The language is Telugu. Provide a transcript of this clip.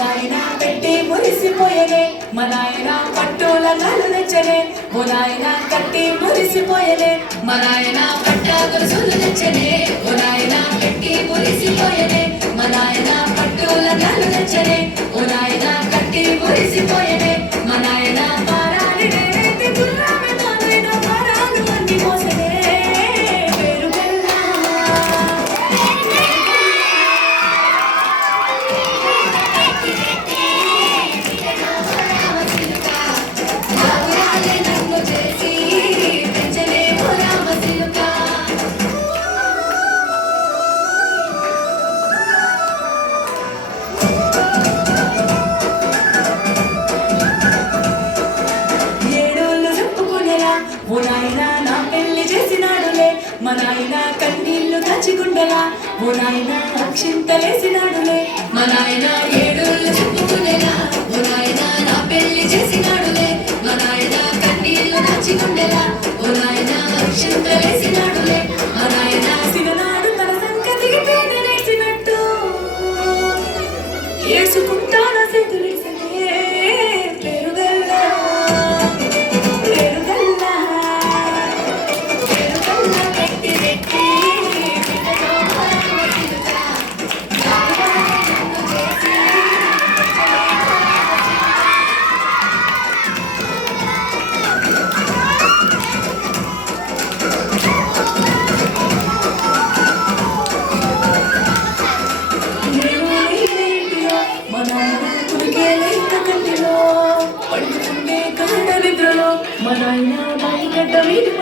నాయనా పెట్టి మురిసిపోయనే మా నాయనా పట్టుల నలు తెచ్చనే ఓ నాయనా కట్టి మురిసిపోయనే మా నాయనా పట్ట గొలుసులు తెచ్చనే ఓ నాయనా పెట్టి మురిసిపోయనే మా నాయనా పట్టుల నలు తెచ్చనే ఓ నాయనా కట్టి మురిసిపోయనే మా నాయనా పారాలి నేనైతే గుర్రామే మా నాయనా పారాలు అన్ని మోసనే మా నాయనా కన్నీళ్లు దాచిగుండలా ఓ నాయనా అక్షింతలేసినాడులే మా నాయనా ఏడోళ్ళు చెప్పుకునేలా ఓ నాయనా నా పెళ్లి చేసినాడులే మా నాయనా కన్నీళ్లు దాచిగుండలా ఓ నాయనా అక్షింతలేసినాడులే మా నాయనా సిననాడు తన సంగతికి పేదనేసినట్టు ఏసుకుంటాన చేతులేసనే పేరుగల్లా మా నాయనా బాయి గడ్డ వీధి